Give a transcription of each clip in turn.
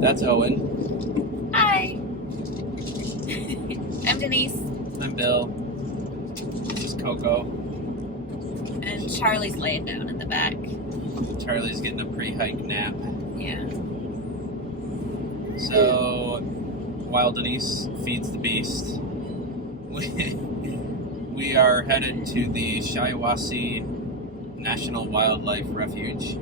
That's Owen. Hi. I'm Denise. I'm Bill. This is Coco. And Charlie's laying down in the back. Charlie's getting a pre-hike nap. Yeah. So, while Denise feeds the beast, we are headed to the Shiawassee National Wildlife Refuge.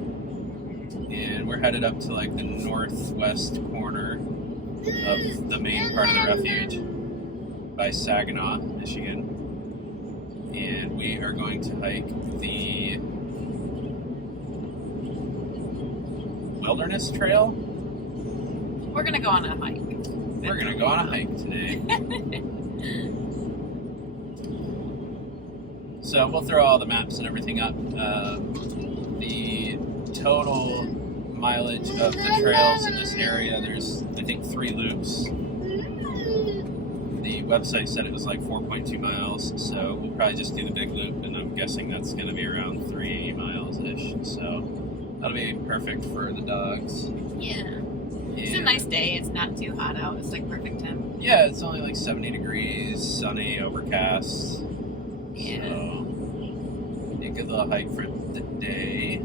And we're headed up to like the northwest corner of the main part of the refuge by Saginaw, Michigan. And we are going to hike the Wilderness Trail. We're going to go on a hike. We're going to go on a hike today. So we'll throw all the maps and everything up. The total mileage of the trails in this area, there's I think 3 loops. The website said it was like 4.2 miles, so we'll probably just do the big loop, and I'm guessing that's going to be around 3 miles-ish, so that'll be perfect for the dogs. Yeah. It's a nice day. It's not too hot out. It's like perfect temp. Yeah, it's only like 70 degrees, sunny, overcast. Yeah. So, a good little hike for the day.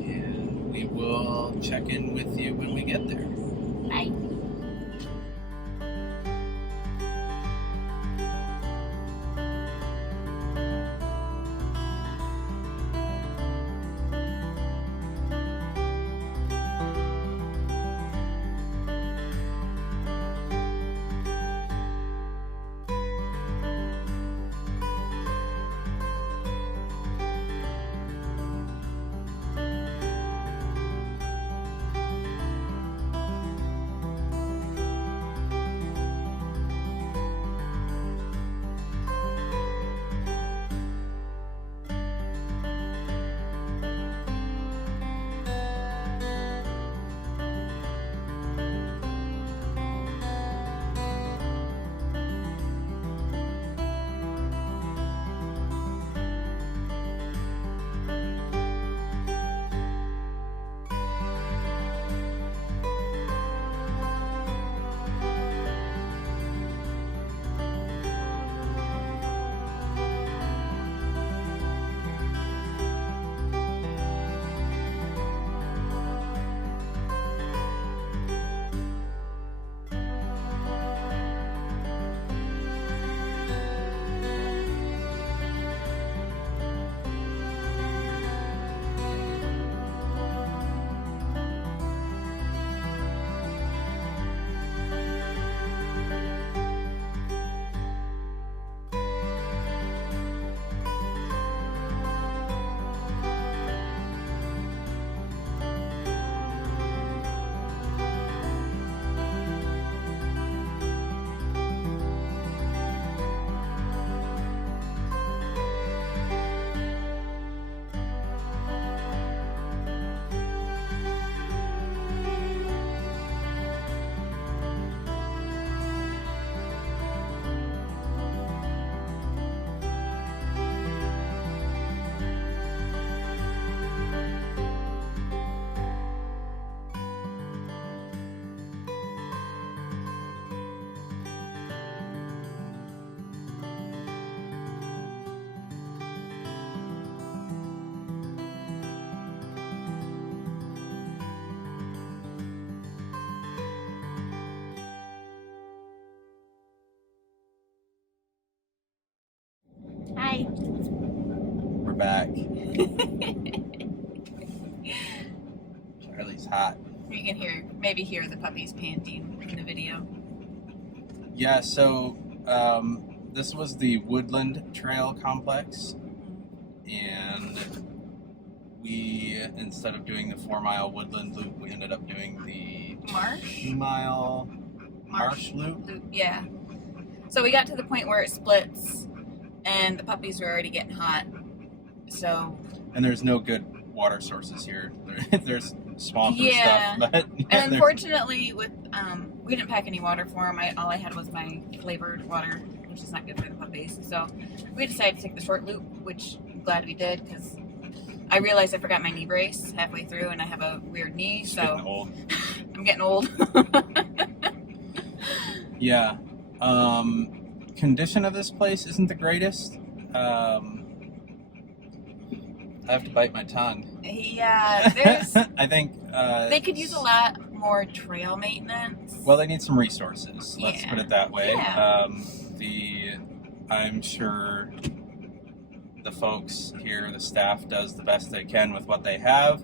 And we will check in with you when we get there. Bye. Hi. We're back. Charlie's hot. You can maybe hear the puppies panting in the video. Yeah, so this was the Woodland Trail Complex, and we, instead of doing the 4-mile Woodland Loop, we ended up doing the Marsh? 2-mile Marsh Loop. Yeah. So we got to the point where it splits, and the puppies were already getting hot. So. And there's no good water sources here. There's swamp and yeah. stuff. But and unfortunately, with we didn't pack any water for them. All I had was my flavored water, which is not good for the puppies. So we decided to take the short loop, which I'm glad we did, because I realized I forgot my knee brace halfway through, and I have a weird knee, It's so getting old. I'm getting old. Yeah. Condition of this place isn't the greatest. I have to bite my tongue. Yeah, there's. I think They could use a lot more trail maintenance. well, they need some resources. Let's Yeah. put it that way. Yeah. I'm sure the folks here, the staff, does the best they can with what they have,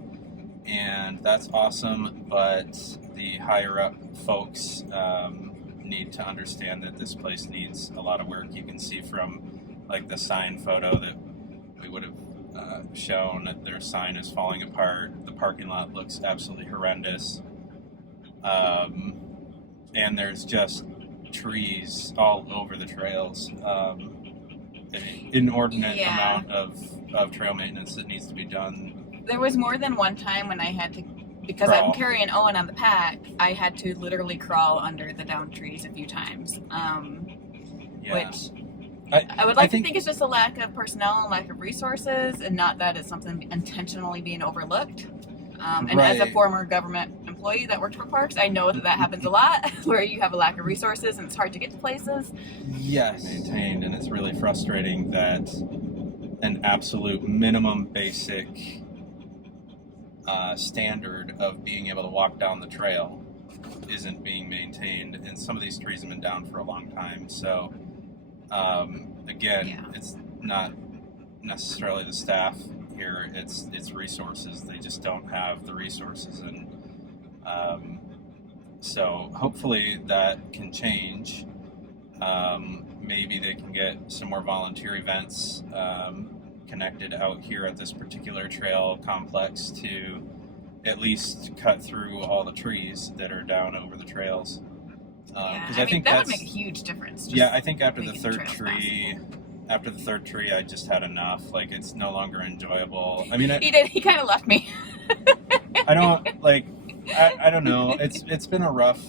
and that's awesome. But the higher up folks need to understand that this place needs a lot of work. You can see from like the sign photo that we would have shown that their sign is falling apart. The parking lot looks absolutely horrendous. And there's just trees all over the trails. An inordinate amount of trail maintenance that needs to be done. There was more than one time when I had to, because I'm carrying Owen on the pack, I had to literally crawl under the downed trees a few times. Which I would like to think it's just a lack of personnel and lack of resources, and not that it's something intentionally being overlooked. And as a former government employee that worked for parks, I know that happens a lot, where you have a lack of resources and it's hard to get to places. Yes, maintained, and it's really frustrating that an absolute minimum basic standard of being able to walk down the trail isn't being maintained, and some of these trees have been down for a long time. So again, it's not necessarily the staff here, it's resources. They just don't have the resources, and so hopefully that can change. Maybe they can get some more volunteer events connected out here at this particular trail complex to at least cut through all the trees that are down over the trails. Because I think that would make a huge difference. I think after the third tree, I just had enough. Like, it's no longer enjoyable. I mean, he did. He kind of left me. I don't know. It's been a rough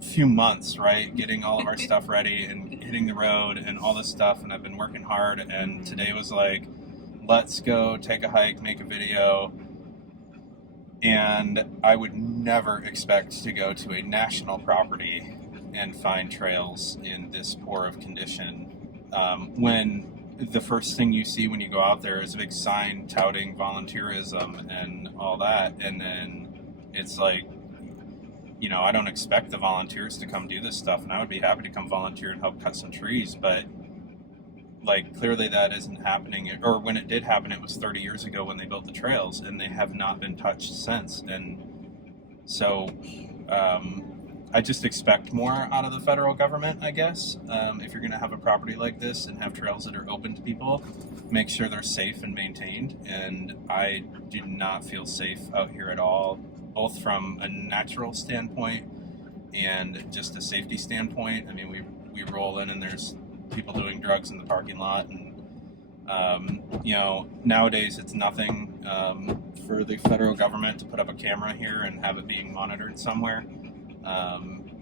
few months, right? Getting all of our stuff ready and hitting the road and all this stuff. And I've been working hard. And today was like, let's go take a hike, make a video. And I would never expect to go to a national property and find trails in this poor of condition. When the first thing you see when you go out there is a big sign touting volunteerism and all that, and then it's like, I don't expect the volunteers to come do this stuff, and I would be happy to come volunteer and help cut some trees, but clearly that isn't happening. Or when it did happen, it was 30 years ago when they built the trails, and they have not been touched since. And so I just expect more out of the federal government, I guess. If you're going to have a property like this and have trails that are open to people, make sure they're safe and maintained. And I do not feel safe out here at all, both from a natural standpoint and just a safety standpoint. I mean, we roll in and there's people doing drugs in the parking lot, and nowadays it's nothing for the federal government to put up a camera here and have it being monitored somewhere.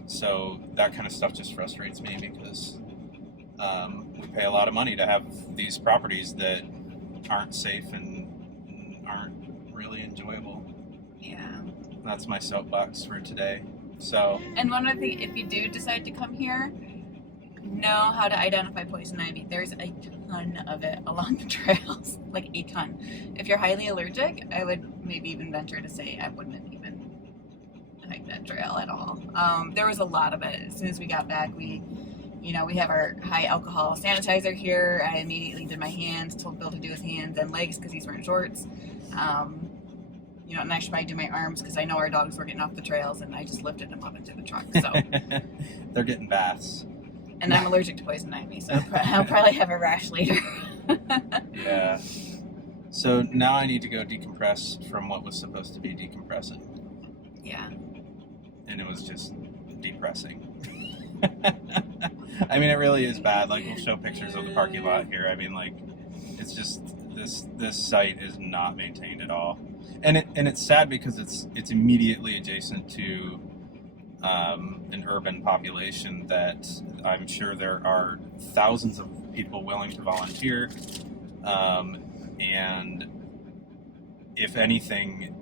So that kind of stuff just frustrates me, because we pay a lot of money to have these properties that aren't safe and aren't really enjoyable. Yeah. That's my soapbox for today. So. And one of the, if you do decide to come here, know how to identify poison ivy. There's a ton of it along the trails, like a ton. If you're highly allergic, I would maybe even venture to say I wouldn't even hike that trail at all. There was a lot of it. As soon as we got back, we have our high alcohol sanitizer here. I immediately did my hands, told Bill to do his hands and legs because he's wearing shorts. And I should probably do my arms because I know our dogs were getting off the trails, and I just lifted them up into the truck. So they're getting baths. And I'm allergic to poison ivy, so I'll probably have a rash later. Yeah. So now I need to go decompress from what was supposed to be decompressing. Yeah. And it was just depressing. I mean, it really is bad. We'll show pictures of the parking lot here. I mean, it's just this site is not maintained at all, and it's sad because it's immediately adjacent to an urban population that I'm sure there are thousands of people willing to volunteer, and if anything,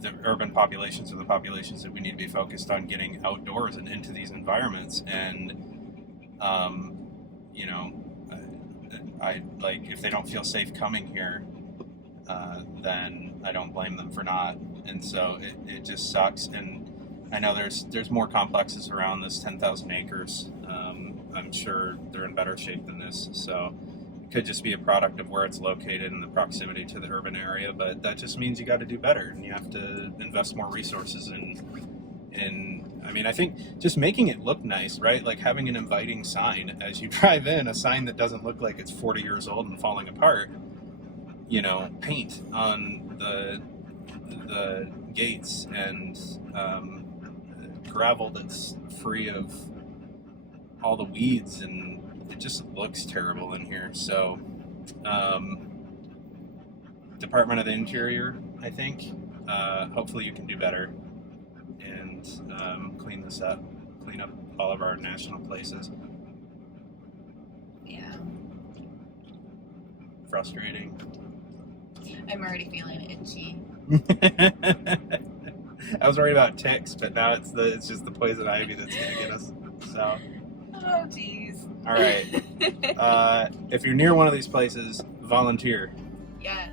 the urban populations are the populations that we need to be focused on getting outdoors and into these environments. And, I like, if they don't feel safe coming here, then I don't blame them for not. And so it just sucks. And I know there's more complexes around this 10,000 acres. I'm sure they're in better shape than this. So it could just be a product of where it's located and the proximity to the urban area. But that just means you got to do better, and you have to invest more resources in. I mean, I think just making it look nice, right? Like having an inviting sign as you drive in, a sign that doesn't look like it's 40 years old and falling apart. Paint on the gates, and gravel that's free of all the weeds, and it just looks terrible in here. So, Department of the Interior, I think, hopefully you can do better and clean this up, clean up all of our national places. Yeah. Frustrating. I'm already feeling itchy. I was worried about ticks, but now it's just the poison ivy that's gonna get us. So. Oh, jeez. All right. If you're near one of these places, volunteer. Yes.